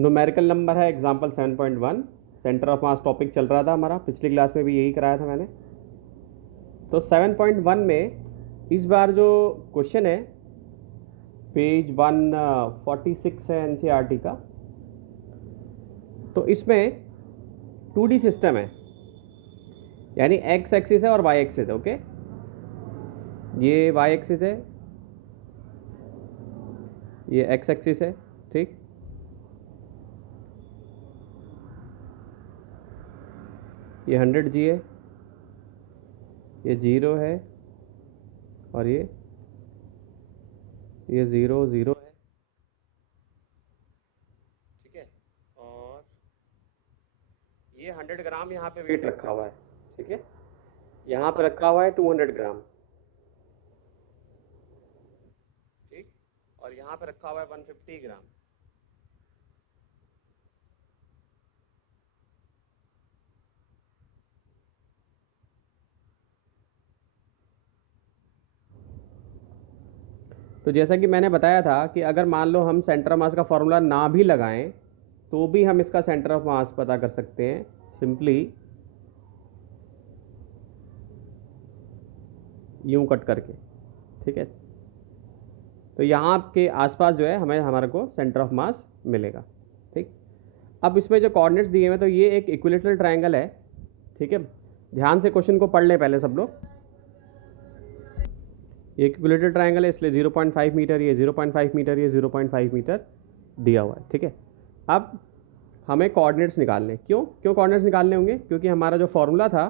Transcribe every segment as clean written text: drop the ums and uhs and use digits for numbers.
Numerical number है example 7.1। Centre of mass topic चल रहा था हमारा, पिछली क्लास में भी यही कराया था मैंने। तो 7.1 में इस बार जो क्वेश्चन है पेज 146 है एनसीईआरटी का। तो इसमें 2D सिस्टम है, यानी एक्स एक्सिस है और वाई एक्सिस है। ओके, ये वाई एक्सिस है, ये एक्स एक्सिस है। ठीक, ये 100G है, ये 0 है, और ये 0 0 है। ठीक है, और ये 100 ग्राम यहाँ पे वेट रखा हुआ है। ठीक है, यहाँ पे रखा हुआ है 200 ग्राम। ठीक, और यहाँ पे रखा हुआ है 150 ग्राम। तो जैसा कि मैंने बताया था कि अगर मान लो हम सेंटर ऑफ मास का फॉर्मूला ना भी लगाएं तो भी हम इसका सेंटर ऑफ मास पता कर सकते हैं सिंपली यूं कट करके। ठीक है, तो यहाँ के आसपास जो है हमें हमारे को सेंटर ऑफ मास मिलेगा। ठीक, अब इसमें जो कोऑर्डिनेट्स दिए हुए हैं, तो ये एक इक्विलेटरल ट्रायंगल है। ठीक है, ध्यान से क्वेश्चन को पढ़ लें पहले सब लोग। ये इक्विलेटरल ट्रायंगल है, इसलिए 0.5 मीटर, ये 0.5 मीटर, ये 0.5 मीटर दिया हुआ है। ठीक है, अब हमें कोऑर्डिनेट्स निकालने। क्यों कोऑर्डिनेट्स निकालने होंगे? क्योंकि हमारा जो फॉर्मूला था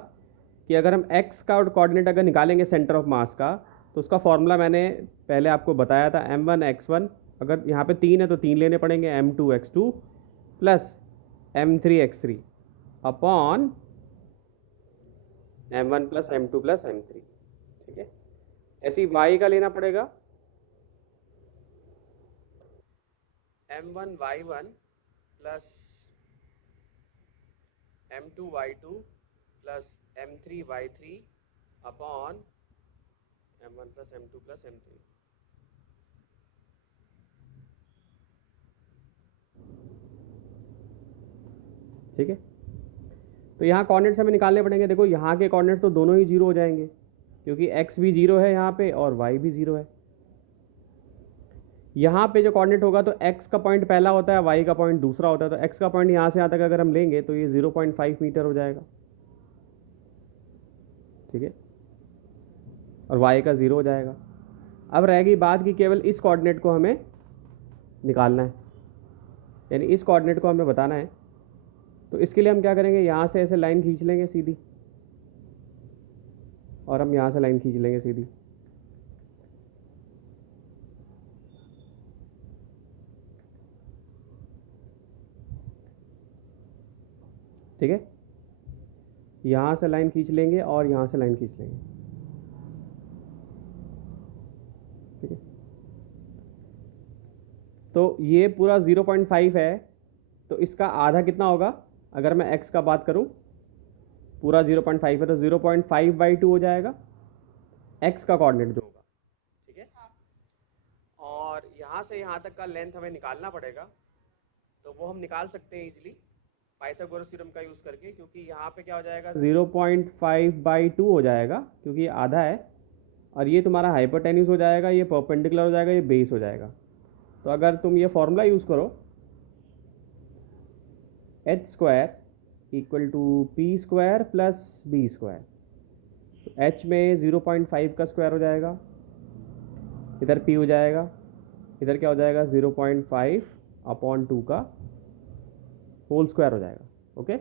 कि अगर हम एक्स का कोऑर्डिनेट अगर निकालेंगे सेंटर ऑफ मास का, तो उसका फॉर्मूला मैंने पहले आपको बताया था, m1 x1। अगर यहाँ पे 3 है तो 3 लेने पड़ेंगे, m2 x2 plus m3 x3 upon m1 plus m2 plus m3। ठीक है, ऐसी y का लेना पड़ेगा m1 y1 plus m2 y2 plus m3 y3 upon m1 plus m2 plus m3। ठीक है, तो यहाँ कोऑर्डिनेट्स हमें निकालने पड़ेंगे। देखो यहाँ के कोऑर्डिनेट्स तो दोनों ही जीरो हो जाएंगे, क्योंकि x भी जीरो है यहाँ पे और y भी जीरो है। यहाँ पे जो कोऑर्डिनेट होगा तो x का पॉइंट पहला होता है, y का पॉइंट दूसरा होता है। तो x का पॉइंट यहाँ से यहाँ तक अगर हम लेंगे तो ये 0.5 मीटर हो जाएगा। ठीक है, और y का 0 हो जाएगा। अब रहेगी बात कि केवल इस कोऑर्डिनेट को हमें निकालना है, यानी इस कोऑर्डिनेट को हमें बताना है। तो इसके लिए हम क्या करेंगे, यहाँ से ऐसे लाइन खींच लेंगे सीधी, और हम यहाँ से लाइन खींच लेंगे सीधी। ठीक है, यहाँ से लाइन खींच लेंगे और यहाँ से लाइन खींच लेंगे। ठीक है, तो ये पूरा 0.5 है, तो इसका आधा कितना होगा? अगर मैं x का बात करूं, पूरा 0.5 है तो 0.5/2 हो जाएगा x का कोऑर्डिनेट जो होगा। ठीक है, और यहाँ से यहाँ तक का लेंथ हमें निकालना पड़ेगा। तो वो हम निकाल सकते हैं इजीली पाइथागोरस थ्योरम का यूज़ करके, क्योंकि यहाँ पे क्या हो जाएगा, 0.5/2 हो जाएगा, क्योंकि ये आधा है। और ये तुम्हारा हाइपोटेन्यूज हो जाएगा, ये परपेंडिकुलर हो जाएगा, ये बेस हो जाएगा। तो अगर तुम ये फॉर्मूला यूज़ करो, h² equal to P square plus B square. तो h में 0.5 का स्क्वायर हो जाएगा, इधर p हो जाएगा, इधर क्या हो जाएगा, 0.5/2 का होल स्क्वायर हो जाएगा। ओके,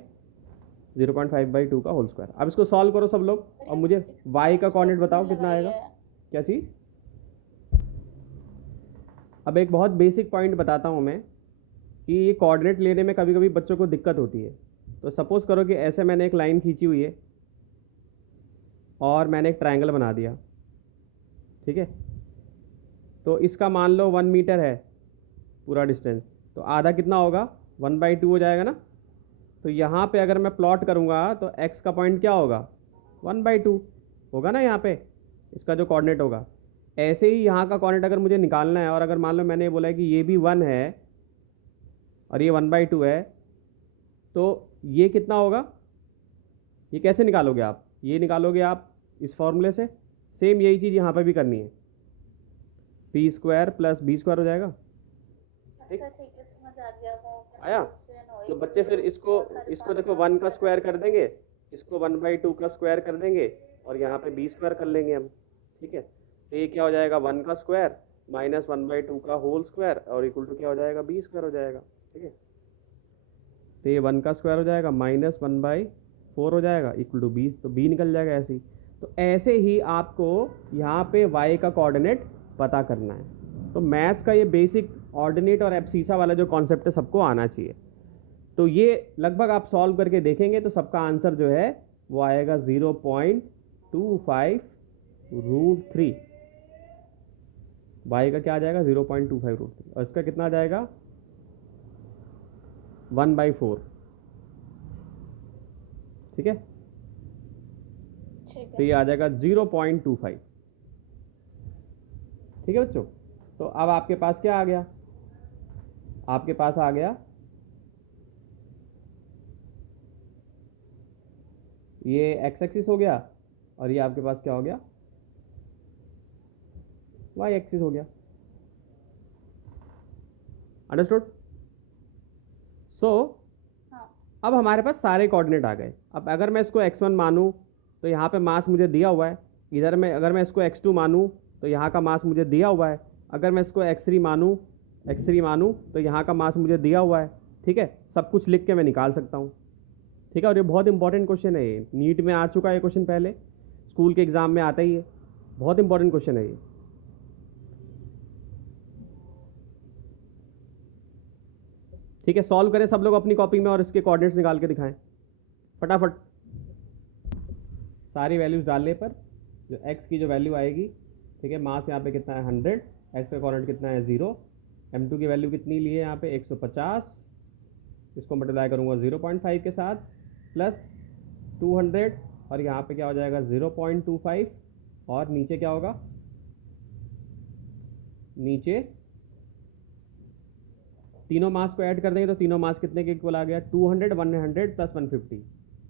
0.5/2 का होल स्क्वायर। अब इसको सॉल्व करो सब लोग, और मुझे y का कोऑर्डिनेट बताओ कितना आएगा। क्या चीज़? अब एक बहुत बेसिक पॉइंट बताता हूँ मैं कि ये कोऑर्डिनेट लेने में कभी कभी बच्चों को दिक्कत होती है। तो सपोज करो कि ऐसे मैंने एक लाइन खींची हुई है और मैंने एक ट्रायंगल बना दिया। ठीक है, तो इसका मान लो 1 मीटर है पूरा डिस्टेंस, तो आधा कितना होगा, 1/2 हो जाएगा ना। तो यहाँ पे अगर मैं प्लॉट करूँगा तो x का पॉइंट क्या होगा, 1/2 होगा ना यहाँ पे, इसका जो कोऑर्डिनेट होगा। ऐसे ही यहाँ का कोऑर्डिनेट अगर मुझे निकालना है, और अगर मान लो मैंने बोला है कि ये भी 1 है, और ये 1/2 है, तो ये कितना होगा, ये कैसे निकालोगे आप, ये निकालोगे आप इस फॉर्मूले से। सेम यही चीज़ यहाँ पर भी करनी है, P square plus B square हो जाएगा। ठीक, अच्छा ठीक है, समझ आ गया वो आया। तो बच्चे फिर इसको इसको देखो 1 का स्क्वायर कर देंगे, इसको 1/2 का स्क्वायर कर देंगे, और यहाँ पे बी स्क्वायर कर लेंगे हम। ठीक है, तो ये क्या हो जाएगा, 1 का स्क्वायर माइनस 1/2 का होल स्क्वायर और इक्वल टू क्या हो जाएगा, बी स्क्वायर हो जाएगा। ठीक है, तो ये 1 का स्क्वायर हो जाएगा माइनस 1/4 हो जाएगा इक्वल टू बी, तो बी निकल जाएगा ऐसे ही। तो ऐसे ही आपको यहाँ पे y का कोऑर्डिनेट पता करना है। तो मैथ्स का ये बेसिक ऑर्डिनेट और एब्सीसा वाला जो कॉन्सेप्ट है सबको आना चाहिए। तो ये लगभग आप सॉल्व करके देखेंगे तो सबका आंसर जो है वो आएगा 0.25√3। y का क्या आ जाएगा, 0.25√3, और इसका कितना आ जाएगा 1/4। ठीक है, तो ये आ जाएगा 0.25। ठीक है बच्चों, तो अब आपके पास क्या आ गया, आपके पास आ गया ये एक्स एक्सिस हो गया, और ये आपके पास क्या हो गया, वाई एक्सिस हो गया। अंडरस्टूड। सो अब हमारे पास सारे कोऑर्डिनेट आ गए। अब अगर मैं इसको x1 मानूं तो यहाँ पे मास मुझे दिया हुआ है, इधर में अगर मैं इसको x2 मानूं तो यहाँ का मास मुझे दिया हुआ है, अगर मैं इसको x3 मानूं तो यहाँ का मास मुझे दिया हुआ है। ठीक है, सब कुछ लिख के मैं निकाल सकता हूँ। ठीक है, और ये बहुत इंपॉर्टेंट क्वेश्चन है, ये नीट में आ चुका है ये क्वेश्चन, पहले स्कूल के एग्जाम में आता ही है, बहुत इंपॉर्टेंट क्वेश्चन है ये। ठीक है, सॉल्व करें सब लोग अपनी कॉपी में और इसके कोऑर्डिनेट्स निकाल के दिखाएं फटाफट। सारी वैल्यूज डालने पर जो x की जो वैल्यू आएगी, ठीक है, मास यहाँ पे कितना है 100, x का कोऑर्डिनेट कितना है 0, m2 की वैल्यू कितनी ली है यहाँ पे 150, इसको मल्टीप्लाई करूँगा 0.5 के साथ प्लस 200, और यहाँ पे क्या हो जाएगा 0.25, और नीचे क्या होगा, नीचे तीनों मास को ऐड कर देंगे तो तीनों मास कितने के इक्वल आ गया, 200, 100 प्लस 150,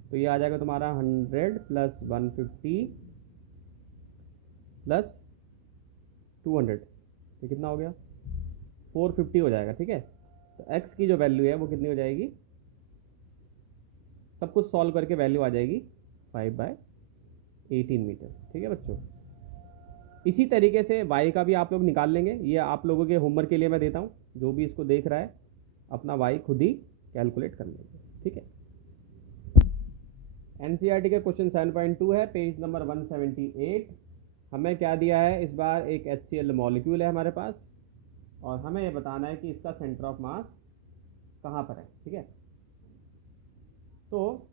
तो ये आ जाएगा तुम्हारा 100 प्लस 150 प्लस 200, तो कितना हो गया 450 हो जाएगा। ठीक है, तो x की जो वैल्यू है वो कितनी हो जाएगी, सब कुछ सॉल्व करके वैल्यू आ जाएगी 5/18 मीटर। ठीक है बच्चों, इसी तरीके से y का भी आप लोग निकाल लेंगे, ये आप लोगों के होमवर्क के लिए मैं देता हूँ, जो भी इसको देख रहा है अपना y खुद ही कैलकुलेट कर लेंगे। ठीक है, एनसीईआरटी का क्वेश्चन 7.2 है, पेज नंबर 178। हमें क्या दिया है इस बार, एक HCl मॉलिक्यूल है हमारे पास, और हमें ये बताना है कि इसका सेंटर ऑफ मास कहाँ पर है। ठीक है, तो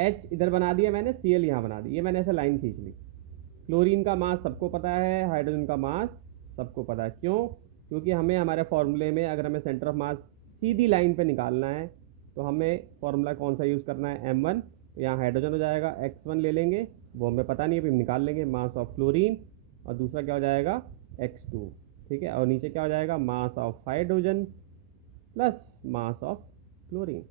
H इधर बना दिया मैंने, Cl यहाँ बना दी, ये मैंने ऐसे लाइन खींच ली। क्लोरीन का मास सबको पता है, हाइड्रोजन का मास सबको पता है, क्यों, क्योंकि हमें हमारे फॉर्मूले में अगर हमें centre of mass Sidhi line पे निकालना है तो हमें फॉर्मूला कौन सा यूज़ करना है, m1, तो यहाँ हाइड्रोजन हो जाएगा, x1 ले लेंगे, वो हमें पता नहीं है, फिर निकाल लेंगे मास ऑफ क्लोरीन, और दूसरा क्या हो जाएगा x2। ठीक है, और नीचे क्या हो जाएगा, mass of hydrogen plus mass of chlorine.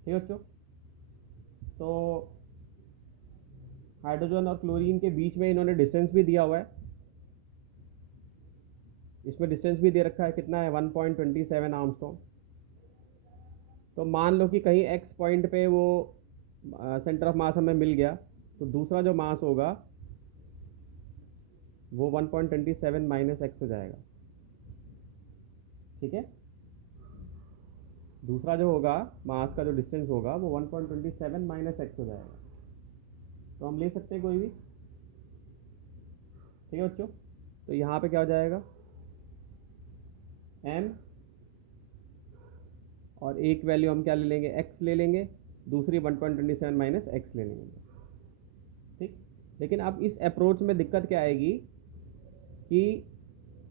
ठीक है बच्चों, तो हाइड्रोजन और क्लोरीन के बीच में इन्होंने डिस्टेंस भी दिया हुआ है, इसमें डिस्टेंस भी दे रखा है, कितना है 1.27 आर्मस्ट्रॉन्ग। तो मान लो कि कहीं x पॉइंट पे वो सेंटर ऑफ मास हमें मिल गया, तो दूसरा जो मास होगा वो 1.27 माइनस एक्स हो जाएगा। ठीक है, दूसरा जो होगा मास का जो डिस्टेंस होगा वो 1.27 माइनस एक्स हो जाएगा, तो हम ले सकते हैं कोई भी। ठीक है बच्चों, तो यहाँ पे क्या हो जाएगा m, और एक वैल्यू हम क्या ले लेंगे, x ले लेंगे, दूसरी 1.27 माइनस एक्स ले लेंगे। ठीक, लेकिन अब इस अप्रोच में दिक्कत क्या आएगी कि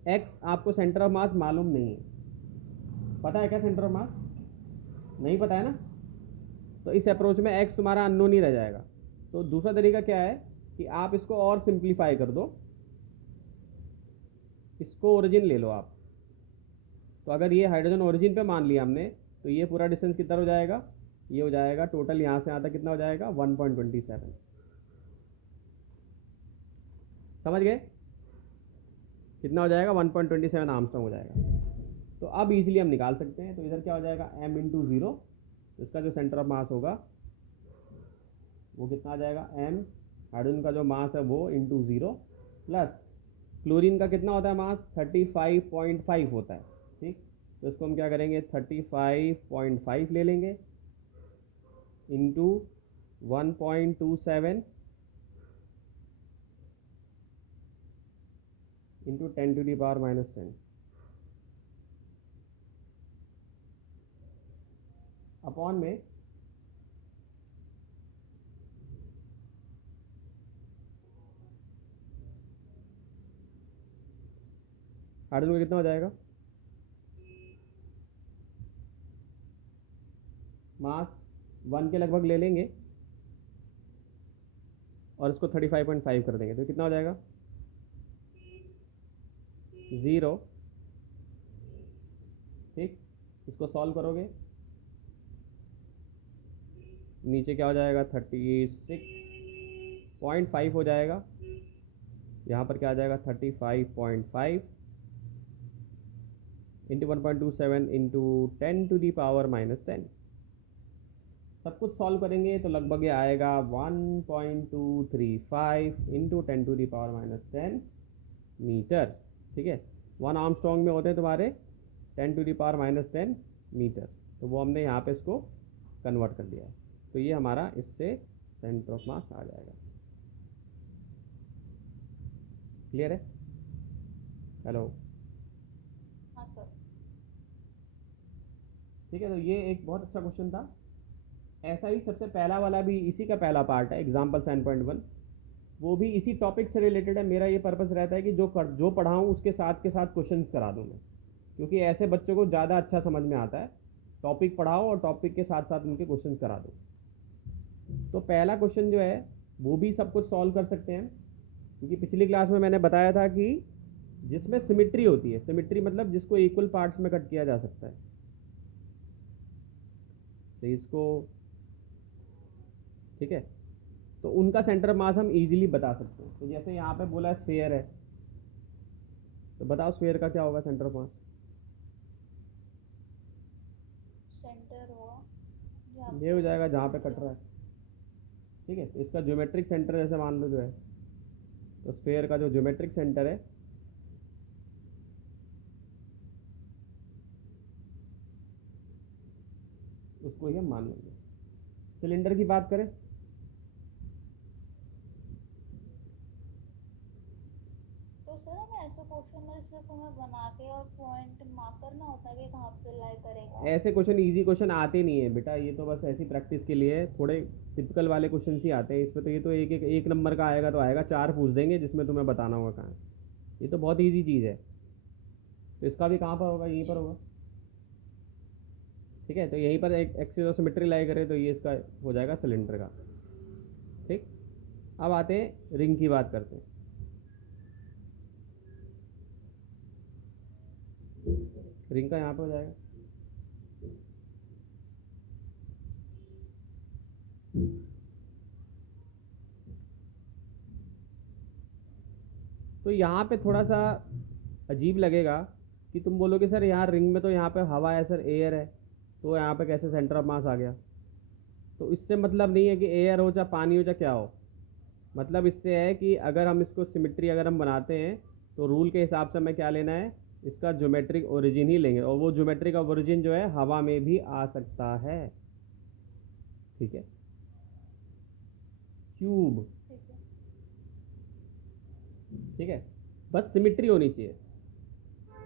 x आपको सेंटर ऑफ मास मालूम नहीं है, पता है क्या सेंटर ऑफ मास, नहीं पता है ना, तो इस अप्रोच में x तुम्हारा अननोन ही रह जाएगा। तो दूसरा तरीका क्या है कि आप इसको और सिंप्लीफाई कर दो, इसको ओरिजिन ले लो आप। तो अगर ये हाइड्रोजन ओरिजिन पे मान लिया हमने, तो ये पूरा डिस्टेंस कितना हो जाएगा, ये हो जाएगा टोटल यहाँ से यहाँ तक कितना हो जाएगा 1.27। समझ गए कितना हो जाएगा 1.27 आर्मस्ट्रॉन्ग हो जाएगा। तो अब इजीली हम निकाल सकते हैं। तो इधर क्या हो जाएगा m इंटू ज़ीरो, तो इसका जो सेंटर ऑफ मास होगा वो कितना आ जाएगा m, हाइड्रोजन का जो मास है वो इंटू ज़ीरो, प्लस क्लोरीन का कितना होता है मास 35.5 होता है। ठीक, तो इसको हम क्या करेंगे 35.5 ले लेंगे इंटू 1.27 इंटू 10⁻⁻10 अपॉन में हाइड्रोजन का कितना हो जाएगा मास 1 के लगभग ले लेंगे और इसको 35.5 कर देंगे, तो कितना हो जाएगा 0। ठीक, इसको सॉल्व करोगे नीचे क्या हो जाएगा 36.5 हो जाएगा, यहाँ पर क्या आ जाएगा 35.5 इंटू 1.27 इंटू 10⁻⁻10। सब कुछ सॉल्व करेंगे तो लगभग ये आएगा 1.235 इंटू 10⁻⁻10 मीटर। ठीक है, 1 आर्मस्ट्रॉन्ग में होते हैं तुम्हारे 10⁻⁻10 मीटर, तो वो हमने यहाँ पे इसको कन्वर्ट कर दिया है। तो ये हमारा इससे सेंटर ऑफ मास आ जाएगा। क्लियर है? हेलो? हाँ सर। ठीक है, तो ये एक बहुत अच्छा क्वेश्चन था। ऐसा ही सबसे पहला वाला भी इसी का पहला पार्ट है, एग्जाम्पल 7.1, वो भी इसी टॉपिक से रिलेटेड है। मेरा ये पर्पस रहता है कि जो पढ़ाऊँ उसके साथ के साथ क्वेश्चंस करा दूँ मैं, क्योंकि ऐसे बच्चों को ज़्यादा अच्छा समझ में आता है। टॉपिक पढ़ाओ और टॉपिक के साथ साथ उनके क्वेश्चंस करा दो। तो पहला क्वेश्चन जो है वो भी सब कुछ सॉल्व कर सकते हैं, क्योंकि पिछली क्लास में मैंने बताया था कि जिसमें सिमिट्री होती है, सिमिट्री मतलब जिसको इक्वल पार्ट्स में कट किया जा सकता है, तो इसको ठीक है, तो उनका सेंटर मास हम इजीली बता सकते हैं। तो जैसे यहाँ पे बोला स्फीयर है, तो बताओ स्फीयर का क्या होगा सेंटर ऑफ मास? सेंटर हुआ ये हो जाएगा जहाँ पे कट रहा है। ठीक है, तो इसका ज्योमेट्रिक सेंटर जैसे मान लो जो है, तो स्फीयर का जो ज्योमेट्रिक सेंटर है उसको ही हम मान लेंगे। सिलेंडर की बात करें, तो सर हमें ऐसे क्वेश्चन में सिर्फ हमें बना के और पॉइंट मार्क करना होता है कि कहाँ पे लाई करेगा। ऐसे क्वेश्चन इजी क्वेश्चन आते नहीं है बेटा, ये तो बस ऐसी प्रैक्टिस के लिए थोड़े टिपिकल वाले क्वेश्चन ही आते हैं। इसमें तो ये तो एक नंबर का आएगा तो आएगा, 4 पूछ देंगे जिसमें तुम्हें बताना होगा कहाँ है। ये तो बहुत ईजी चीज़ है। तो इसका भी कहाँ पर होगा, यहीं पर होगा। ठीक है, तो यहीं पर एक एक्सिस ऑफ सिमेट्री लाई करें तो ये इसका हो जाएगा सिलेंडर का। ठीक, अब आते हैं रिंग की बात करते हैं। रिंग का यहाँ पर हो जाएगा, तो यहाँ पे थोड़ा सा अजीब लगेगा कि तुम बोलोगे सर यहाँ रिंग में तो यहाँ पे हवा है सर, एयर है, तो यहाँ पे कैसे सेंटर ऑफ मास आ गया? तो इससे मतलब नहीं है कि एयर हो चाहे पानी हो चाहे क्या हो, मतलब इससे है कि अगर हम इसको सिमेट्री अगर हम बनाते हैं तो रूल के हिसाब से हमें क्या लेना है, इसका ज्योमेट्रिक ओरिजिन ही लेंगे, और वो ज्योमेट्रिक ओरिजिन जो है हवा में भी आ सकता है। ठीक है, क्यूब, ठीक है। ठीक है, बस सिमेट्री होनी चाहिए।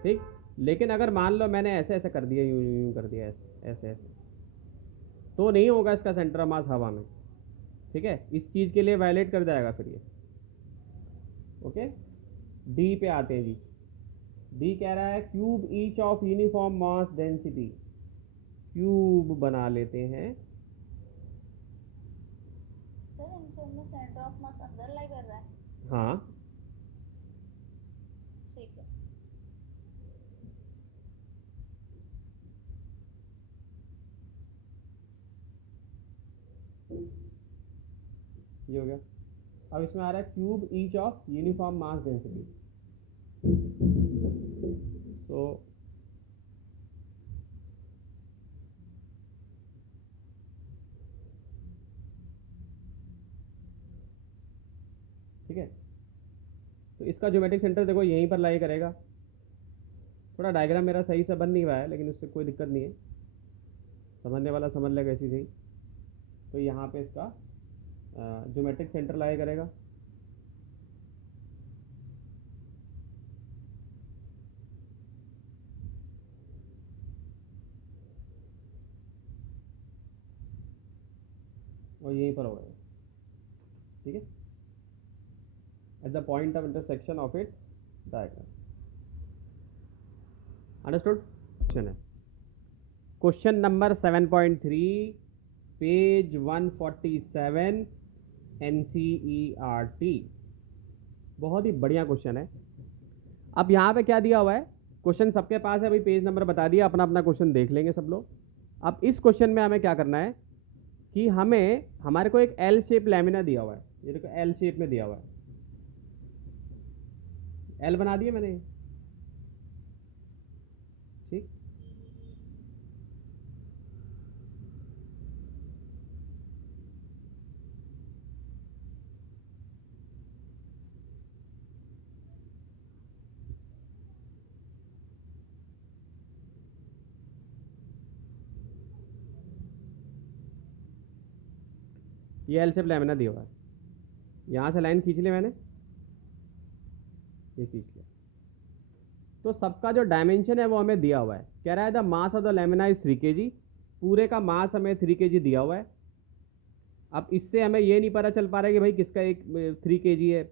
ठीक, लेकिन अगर मान लो मैंने ऐसे ऐसे कर दिया, यूं यूं यूं कर दिया, ऐसे ऐसे ऐसे, तो नहीं होगा इसका सेंटर ऑफ मास हवा में। ठीक है, इस चीज़ के लिए वायलेट कर जाएगा फिर ये। ओके, डी पे आते हैं जी। डी कह रहा है cube each of uniform mass density, cube बना लेते हैं। सर इन सब में सेंटर ऑफ मास अंदर लाई कर रहा है। हाँ, ठीक है। ये हो गया। अब इसमें आ रहा है cube each of uniform mass density. तो ठीक है, तो इसका ज्योमेट्रिक सेंटर देखो यहीं पर लाई करेगा। थोड़ा डायग्राम मेरा सही से बन नहीं रहा है, लेकिन उससे कोई दिक्कत नहीं है, समझने वाला समझ लेगा ऐसी सही। तो यहाँ पे इसका ज्योमेट्रिक सेंटर लाई करेगा। और यहीं पर होगा, ठीक है, at the point of intersection of its diagram. Understood? Question है क्वेश्चन नंबर 7.3 पेज 147 NCERT। बहुत ही बढ़िया क्वेश्चन है। अब यहाँ पे क्या दिया हुआ है, क्वेश्चन सबके पास है भाई, पेज नंबर बता दिया, अपना अपना क्वेश्चन देख लेंगे सब लोग। अब इस क्वेश्चन में हमें क्या करना है कि हमारे को एक एल शेप लैमिना दिया हुआ है, ये देखो एल शेप में दिया हुआ है, एल बना दिया मैंने, ठीक। ये एल शेप लैमिना दिया हुआ है, यहाँ से लाइन खींच ली मैंने, ये खींच लिया। तो सबका जो डायमेंशन है वो हमें दिया हुआ है, कह रहा है the mass of the lamina is 3 kg। पूरे का मास हमें 3 kg दिया हुआ है। अब इससे हमें ये नहीं पता चल पा रहा है कि भाई किसका एक 3 kg है,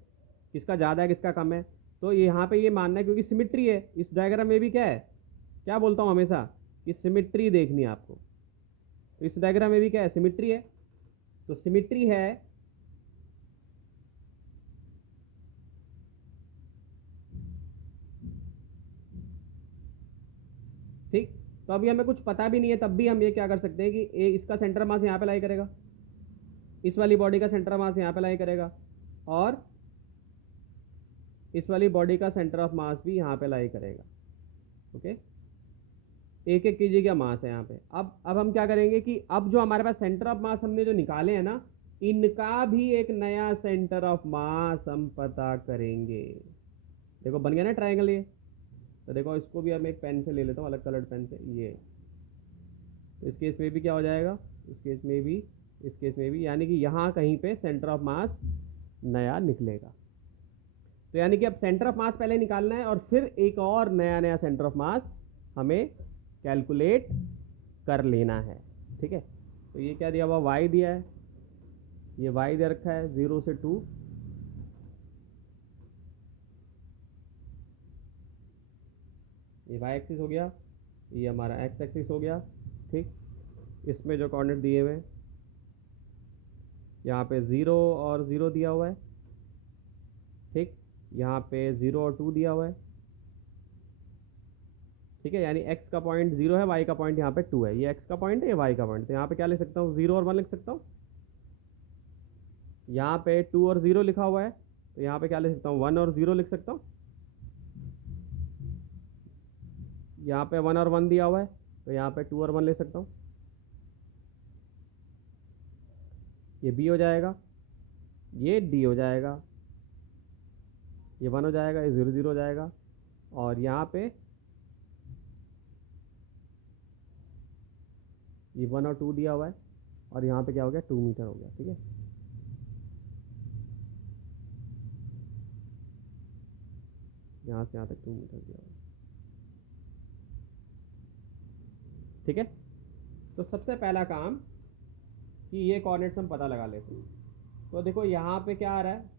किसका ज़्यादा है किसका कम है। तो यहाँ पे ये मानना है, क्योंकि सिमिट्री है इस डायग्राम में भी, क्या है, क्या बोलता हूँ हमेशा कि सिमिट्री देखनी है आपको। तो इस डायग्राम में भी क्या है, सिमिट्री है। तो सिमिट्री है, ठीक। तो अभी हमें कुछ पता भी नहीं है, तब भी हम ये क्या कर सकते हैं कि इसका सेंटर मास यहाँ पे लाई करेगा, इस वाली बॉडी का सेंटर मास यहाँ पे लाई करेगा, और इस वाली बॉडी का सेंटर ऑफ मास भी यहाँ पे लाई करेगा। ओके, एक एक केजी का मास है यहाँ पे। अब हम क्या करेंगे कि अब जो हमारे पास सेंटर ऑफ मास हमने जो निकाले हैं ना, इनका भी एक नया सेंटर ऑफ मास हम पता करेंगे। देखो बन गया ना ट्रायंगल ये। तो देखो इसको भी हम एक पेन से ले लेता हूँ, अलग कलर पेन से, ये। तो इस केस में भी क्या हो जाएगा, इस केस में भी, इस केस में भी, यानी कि यहाँ कहीं पे सेंटर ऑफ मास नया निकलेगा। तो यानी कि अब सेंटर ऑफ मास पहले निकालना है और फिर एक और नया नया सेंटर ऑफ मास हमें कैलकुलेट कर लेना है, ठीक है। तो ये क्या दिया हुआ, वाई दिया है, ये वाई दे रखा है 0 से 2, ये वाई एक्सिस हो गया, ये हमारा एक्स एक्सिस हो गया, ठीक। इसमें जो कोऑर्डिनेट दिए हुए हैं, यहाँ पे 0 और 0 दिया हुआ है, ठीक। यहाँ पे 0 और 2 दिया हुआ है, ठीक है। यानी x का पॉइंट 0 है, y का पॉइंट यहाँ पे 2 है। ये x का पॉइंट है, ये y का पॉइंट। तो यहाँ पे क्या लिख सकता हूँ, 0 और 1 लिख सकता हूँ। यहाँ पे 2 और 0 लिखा हुआ है, तो यहाँ पे क्या लिख सकता हूँ, 1 और 0 लिख सकता हूँ। यहाँ पे 1 और 1 दिया हुआ है, तो यहाँ पे 2 और 1 ले सकता हूँ। ये b हो जाएगा, ये d हो जाएगा, ये 1 हो जाएगा, ये 0 0 हो जाएगा, और यहाँ पे ये 1 और 2 दिया हुआ है, और यहाँ पे क्या हो गया, 2 मीटर हो गया, ठीक है। यहाँ से यहाँ तक 2 मीटर दिया हुआ है, ठीक है। तो सबसे पहला काम कि ये कोऑर्डिनेट्स हम पता लगा लेते हैं। तो देखो यहाँ पे क्या आ रहा है,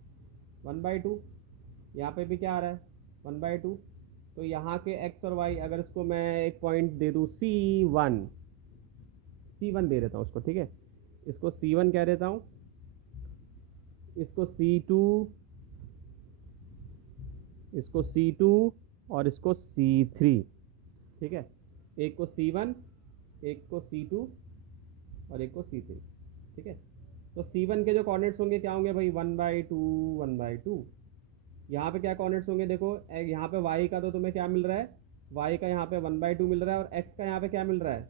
1/2, यहाँ पे भी क्या आ रहा है, 1/2। तो यहाँ के x और y, अगर इसको मैं एक पॉइंट दे दूँ C1 दे देता हूँ उसको, ठीक है। इसको C1 कह देता हूँ, इसको C2, इसको C2 और इसको C3, ठीक है। एक को C1, एक को C2 और एक को C3, ठीक है। तो C1 के जो कोऑर्डिनेट्स होंगे क्या होंगे भाई, 1/2 1/2। यहाँ पे क्या कोऑर्डिनेट्स होंगे देखो, यहाँ पे y का तो तुम्हें क्या मिल रहा है, y का यहाँ पे 1/2 मिल रहा है, और x का यहाँ पे क्या मिल रहा है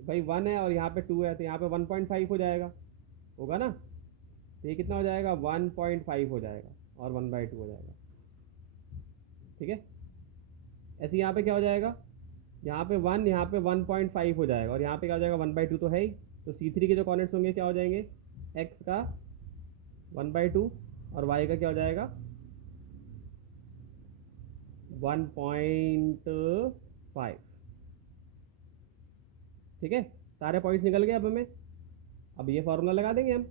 भाई 1 है, और यहाँ पे 2 है, तो यहाँ पे 1.5 हो जाएगा, होगा ना। तो ये कितना हो जाएगा, 1.5 हो जाएगा और 1/2 हो जाएगा, ठीक है। ऐसे यहाँ पे क्या हो जाएगा, यहाँ पे 1, यहाँ पे 1.5 हो जाएगा, और यहाँ पे क्या हो जाएगा 1/2 तो है ही। तो C3 के जो कोऑर्डिनेट्स होंगे क्या हो जाएंगे, x का 1/2 और y का क्या हो जाएगा 1.5, ठीक है। सारे पॉइंट्स निकल गए अब हमें, अब ये फॉर्मूला लगा देंगे हम।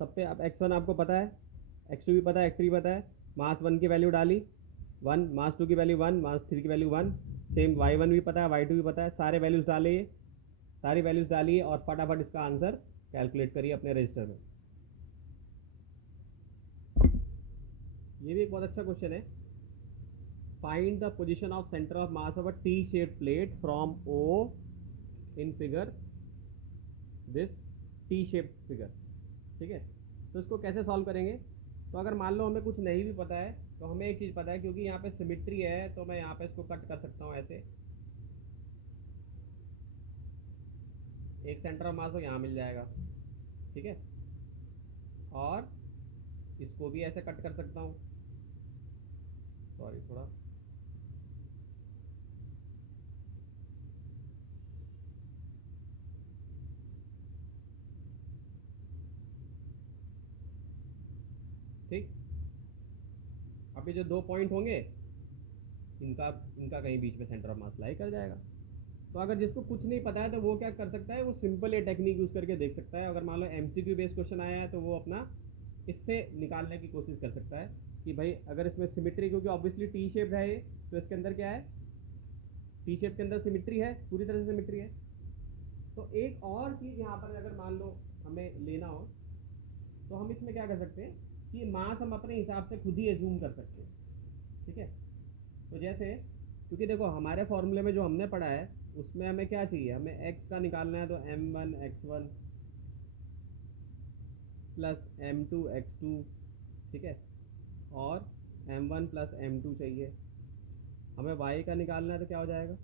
सब पे आप x1 आपको पता है, x2 भी पता है, x3 पता है, मास 1 की वैल्यू डाली 1, मास 2 की वैल्यू 1, मास 3 की वैल्यू 1, सेम y1 भी पता है, y2 भी पता है, सारे वैल्यूज डालिए, सारी वैल्यूज डालिए और फटाफट इसका आंसर कैलकुलेट करिए अपने रजिस्टर में। ये भी एक बहुत अच्छा क्वेश्चन है। Find the position of centre of mass of a T shaped plate from O in figure this T shaped figure, ठीक है। तो इसको कैसे सॉल्व करेंगे, तो अगर मान लो हमें कुछ नहीं भी पता है तो हमें एक चीज़ पता है, क्योंकि यहाँ पे सिमिट्री है तो मैं यहाँ पे इसको कट कर सकता हूँ ऐसे, एक सेंटर ऑफ मास तो यहाँ मिल जाएगा, ठीक है, और इसको भी ऐसे कट कर सकता हूँ, सॉरी थोड़ा, ठीक। अब ये जो 2 पॉइंट होंगे इनका इनका कहीं बीच में सेंटर ऑफ मास लाई कर जाएगा। तो अगर जिसको कुछ नहीं पता है तो वो क्या कर सकता है, वो सिंपल ये टेक्निक यूज़ करके देख सकता है। अगर मान लो MCQ बेस्ड क्वेश्चन आया है तो वो अपना इससे निकालने की कोशिश कर सकता है कि भाई अगर इसमें सिमिट्री, क्योंकि ऑब्वियसली टी शेप है ये, तो इसके अंदर क्या है, टी शेप के अंदर सिमिट्री है, पूरी तरह से सिमिट्री है। तो एक और चीज़ यहाँ पर अगर मान लो हमें लेना हो तो हम इसमें क्या कर सकते हैं कि मास हम अपने हिसाब से खुद ही एज्यूम कर सकते हैं, ठीक है। तो जैसे, क्योंकि देखो हमारे फॉर्मूले में जो हमने पढ़ा है उसमें हमें क्या चाहिए, हमें x का निकालना है, तो m1 x1 plus m2 x2, ठीक है, और m1 प्लस m2 चाहिए। हमें y का निकालना है तो क्या हो जाएगा,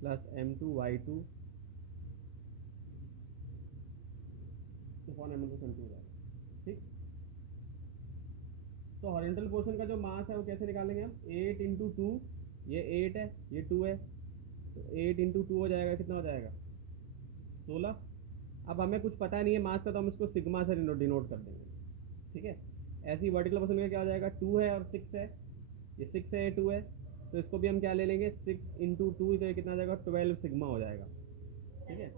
plus m2 y2 upon m1 plus m2 हो जाएगा, ठीक। तो हॉरिजॉन्टल पोर्शन का जो मास है वो कैसे निकालेंगे हम, 8 इंटू 2, ये 8 है, ये 2 है, तो 8 इंटू 2 हो जाएगा, कितना हो जाएगा 16। अब हमें कुछ पता नहीं है मास का तो हम इसको सिग्मा से डिनोट कर देंगे, ठीक है। ऐसे ही वर्टिकल पोर्शन का क्या हो जाएगा, 2 है और 6 है, ये 6 है, ये 2 है, तो इसको भी हम क्या ले लेंगे 6 इंटू 2, तो ये कितना हो जाएगा 12 सिग्मा हो जाएगा, ठीक है।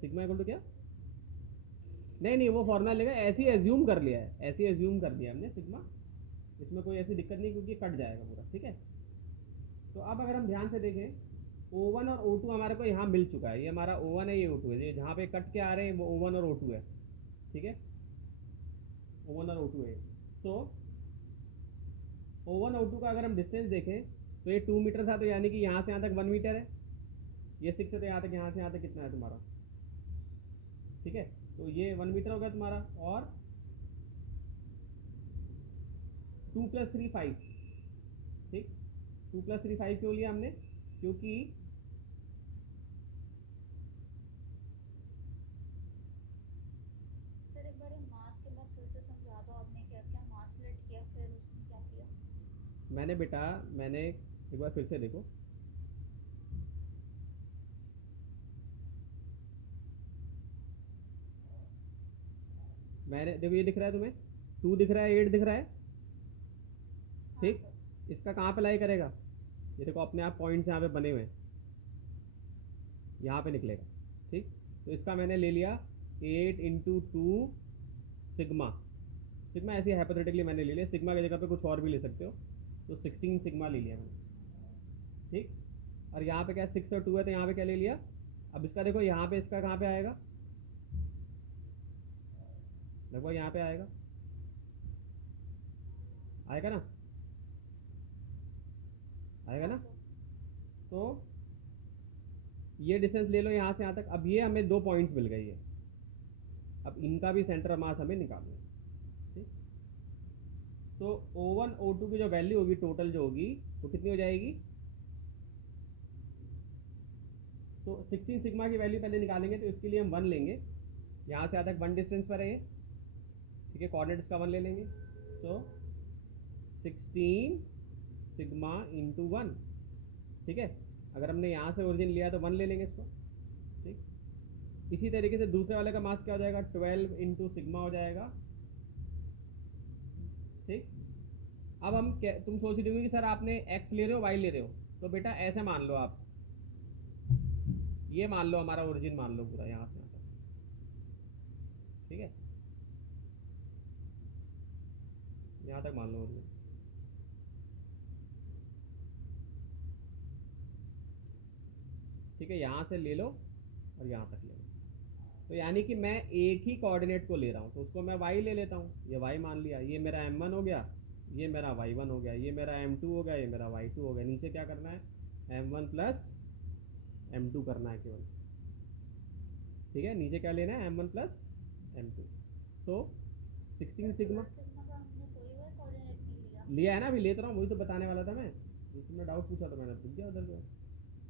सिग्मा इक्वल टू क्या, नहीं वो फॉर्मूला लेगा, ऐसे ही एज्यूम कर लिया है, ऐसे ही एज्यूम कर दिया हमने सिग्मा, इसमें कोई ऐसी दिक्कत नहीं क्योंकि कट जाएगा पूरा, ठीक है। तो अब अगर हम ध्यान से देखें, O1 और O2 हमारे को यहाँ मिल चुका है, ये हमारा O1 है, ये O2 है, ये जहाँ पे कट के आ रहे हैं वो O1 और O2 है, ठीक है, O1 और O2 है। तो O1 O2 का अगर हम डिस्टेंस देखें तो ये 2 मीटर था, तो यानी कि यहाँ से यहाँ तक 1 मीटर है, ये 6 है तो यहाँ से यहाँ तक कितना है तुम्हारा, ठीक है, तो ये 1 मीटर हो गया तुम्हारा, और 2 + 3 5, ठीक। 2 + 3 5 क्यों लिया हमने, क्योंकि सर एक बार ये मास के बाद फिर से समझा दो, आपने क्या क्या मास लेट किया फिर उसमें क्या किया। मैंने बेटा, मैंने एक बार फिर से देखो, मैंने देखो ये दिख रहा है तुम्हें, 2 दिख रहा है, 8 दिख रहा है, हाँ ठीक। सर। इसका कहाँ पे लाई करेगा, ये देखो अपने आप पॉइंट्स यहाँ पे बने हुए हैं, यहाँ पे निकलेगा। ठीक, तो इसका मैंने ले लिया 8 × 2 सिग्मा। सिग्मा ऐसे हाइपोथेटिकली मैंने ले लिया, सिग्मा की जगह पे कुछ और भी ले सकते हो, तो 16 सिग्मा ले लिया मैंने। ठीक, और यहाँ पे क्या 6 और 2 है, तो यहाँ पे क्या ले लिया। अब इसका देखो यहाँ पे इसका कहाँ पे आएगा, लगभग यहाँ पे आएगा, आएगा ना, आएगा हाँ ना। सर। तो ये डिस्टेंस ले लो यहाँ से यहाँ तक। अब ये हमें 2 पॉइंट्स मिल गई है, अब इनका भी सेंटर ऑफ मास हमें निकालना है। ठीक, तो O1 O2 की जो वैल्यू होगी टोटल जो होगी वो कितनी हो जाएगी, तो 16 सिग्मा की वैल्यू पहले निकालेंगे, तो इसके लिए हम 1 लेंगे, यहाँ से यहाँ तक 1 डिस्टेंस पर है ये। ठीक है, कोऑर्डिनेट्स का 1 ले लेंगे, तो 16 सिग्मा इंटू 1। ठीक है, अगर हमने यहाँ से ओरिजिन लिया तो 1 ले लेंगे इसको। ठीक, इसी तरीके से दूसरे वाले का मास क्या हो जाएगा, 12 इंटू सिग्मा हो जाएगा। ठीक, अब हम तुम सोच रही होगी कि सर आपने एक्स ले रहे हो वाई ले रहे हो, तो बेटा ऐसे मान लो आप, ये मान लो हमारा ओरिजिन मान लो पूरा यहाँ से यहाँ तक। ठीक है, यहाँ तक मान लो ओरिजिन। ठीक है, यहाँ से ले लो और यहाँ तक ले लो, तो यानी कि मैं एक ही कोऑर्डिनेट को ले रहा हूँ, तो उसको मैं y ले लेता हूँ, ये y मान लिया, ये मेरा m1 हो गया, ये मेरा y1 हो गया, ये मेरा m2 हो गया, ये मेरा y2 हो गया। नीचे क्या करना है, m1 प्लस m2 करना है केवल। ठीक है, नीचे क्या लेना है, m1 प्लस m2। तो 16 सिग्मा सिग्मा का हमने कोई भी कोऑर्डिनेट नहीं लिया। लिया है ना, अभी लेता रहा हूँ, वही तो बताने वाला था मैं, तुमने डाउट पूछा तो मैंने पूछ दिया उधर जो।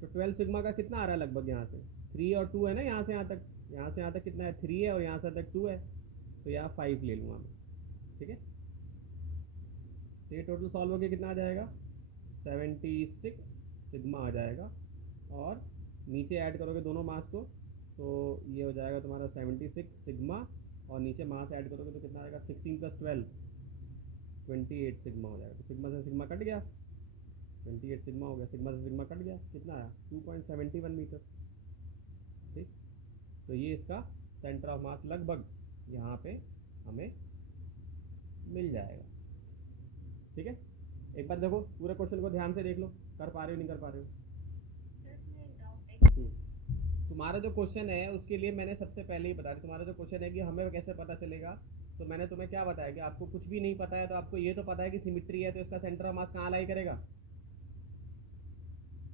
तो 12 सिग्मा का कितना आ रहा है लगभग, यहाँ से 3 और 2 है ना, यहाँ से यहाँ तक, यहाँ से यहाँ तक कितना है 3 है, और यहाँ से तक 2 है, तो यहाँ 5 ले लूँगा मैं। ठीक है, तो ये टोटल सॉल्व होकर कितना आ जाएगा, 76 सिग्मा आ जाएगा, और नीचे ऐड करोगे दोनों मास को, तो ये हो जाएगा तुम्हारा 76 सिग्मा, और नीचे मास ऐड करोगे तो कितना आएगा, 16 + 12 28 सिग्मा हो जाएगा। तो सिग्मा से सिग्मा कट गया, 28 सिग्मा हो गया, सिग्मा से सिग्मा कट गया, कितना आया 2.71 मीटर। ठीक, तो ये इसका सेंटर ऑफ मास लगभग यहाँ पे हमें मिल जाएगा। ठीक है, एक बार देखो पूरे क्वेश्चन को ध्यान से देख लो, कर पा रहे हो नहीं कर पा रहे हो। इसमें एक डाउट है। तुम्हारा जो क्वेश्चन है उसके लिए मैंने सबसे पहले ही बता दिया, तुम्हारा जो क्वेश्चन है कि हमें कैसे पता चलेगा, तो मैंने तुम्हें क्या बताया कि आपको कुछ भी नहीं पता है, तो आपको ये तो पता है कि सिमिट्री है, तो इसका सेंटर ऑफ मास कहाँ लाई करेगा,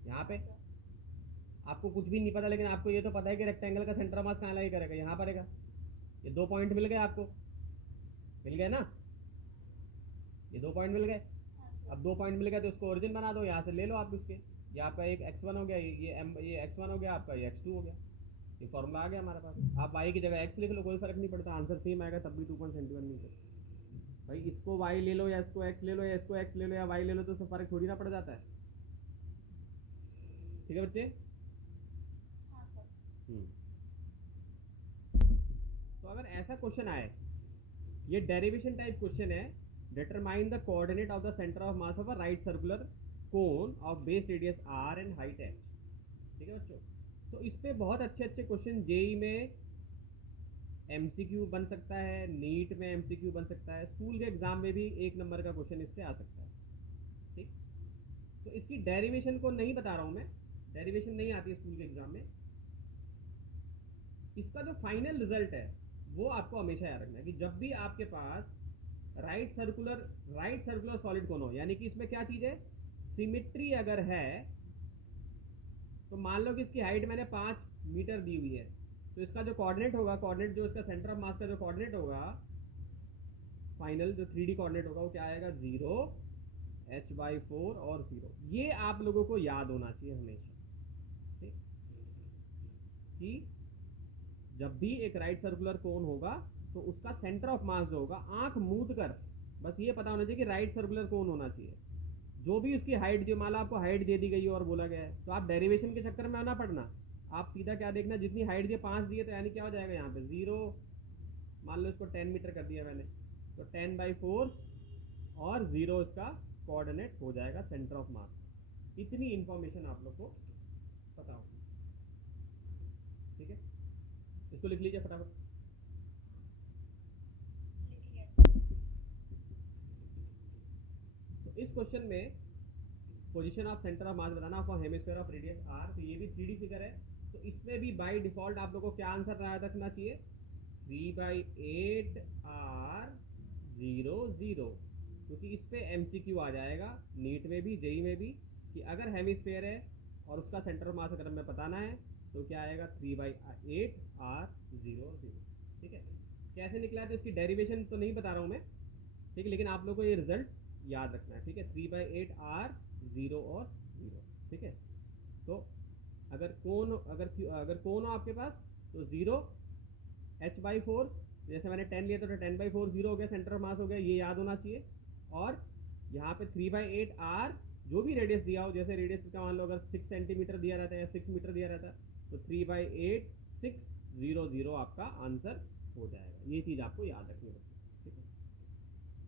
यहाँ पे। आपको कुछ भी नहीं पता, लेकिन आपको ये तो पता है कि रेक्टेंगल का सेंटर ऑफ मास कहाँ लाई करेगा, यहाँ पड़ेगा। ये 2 पॉइंट मिल गए आपको, मिल गए ना, ये 2 पॉइंट मिल गए। अब 2 पॉइंट मिल गए तो इसको ओरिजिन बना दो, यहाँ से ले लो आप इसके, ये आपका एक x1 हो गया, ये x1 हो गया आपका, ये x2 हो गया, ये फॉर्मूला आ गया हमारे पास। आप y की जगह x लिख लो, कोई फर्क नहीं पड़ता, आंसर सेम आएगा तब भी 2.71 मीटर। भाई इसको y ले लो या इसको x ले लो, या इसको x ले लो या y ले लो, तो उसमें फर्क थोड़ी ना पड़ जाता है। ठीक है बच्चे। हाँ सर। तो अगर ऐसा क्वेश्चन आए, ये डेरिवेशन टाइप क्वेश्चन है, determine the coordinate of the centre of mass of a right circular cone of base radius r and height h। ठीक है बच्चों, तो इस पे बहुत अच्छे अच्छे क्वेश्चन जेई में एमसीक्यू बन सकता है, नीट में एमसीक्यू बन सकता है, स्कूल के एग्जाम में भी 1 नंबर का क्वेश्चन इससे आ सकता है। ठीक, तो इसकी डेरिवेशन को नहीं बता रहा हूँ मैं, डेरिवेशन नहीं आती है स्कूल के एग्जाम में। इसका जो फाइनल रिजल्ट है वो आपको हमेशा याद रखना है कि जब भी आपके पास राइट सर्कुलर सॉलिड कोन हो, यानी कि इसमें क्या चीज है, सिमिट्री अगर है, तो मान लो कि इसकी हाइट मैंने 5 मीटर दी हुई है, तो इसका जो कोऑर्डिनेट होगा, कोऑर्डिनेट जो इसका सेंटर ऑफ मास का जो कोऑर्डिनेट होगा, फाइनल जो 3D कोऑर्डिनेट होगा, वो क्या आएगा, 0 h/4 और 0। ये आप लोगों को याद होना चाहिए हमेशा। ठीक, कि जब भी एक राइट सर्कुलर कोन होगा तो उसका सेंटर ऑफ मास जो होगा, आंख मूंद कर बस ये पता होना चाहिए कि राइट सर्कुलर कोन होना चाहिए। जो भी उसकी हाइट, जो मान लो आपको हाइट दे दी गई है और बोला गया है, तो आप डेरिवेशन के चक्कर में ना पड़ना, आप सीधा क्या देखना, जितनी हाइट दी 5 दी है, तो यानी क्या हो जाएगा यहाँ पे 0, मान लो इसको 10 मीटर कर दिया मैंने, तो 10/4 और 0 इसका कोऑर्डिनेट हो जाएगा सेंटर ऑफ मास। इतनी इंफॉर्मेशन आप लोग को पता हो, ठीक है। इसको लिख लीजिए फटाफट। लिख लिया। तो इस क्वेश्चन में position of centre of mass बताना for hemisphere of radius R. तो ये भी 3D फिगर है, तो इसमें भी बाय डिफॉल्ट आप लोगों को क्या आंसर याद रखना चाहिए, 3/8 आर 0 0, क्योंकि इस पे MCQ आ जाएगा नीट में भी जेई में भी, कि अगर हेमिस्फीयर है और उसका सेंटर ऑफ मास अगर हमें बताना है तो क्या आएगा 3/8 आर 0 0, ठीक है। कैसे निकला है तो इसकी डेरिवेशन तो नहीं बता रहा हूँ मैं, ठीक है, लेकिन आप लोगों को ये रिजल्ट याद रखना है, ठीक है। 3/8 आर 0 और 0, ठीक है। तो अगर कोण हो आपके पास तो 0 h/4, जैसे मैंने 10 लिया था तो 10/4 0 हो गया, सेंटर ऑफ मास हो गया, ये याद होना चाहिए। और यहाँ पे 3/8 आर जो भी रेडियस दिया हो, जैसे रेडियस का मान लो अगर 6 सेंटीमीटर दिया रहता है या 6 मीटर दिया रहता है तो 3/8 6 0 0 आपका आंसर हो जाएगा। ये चीज़ आपको याद रखनी होगी।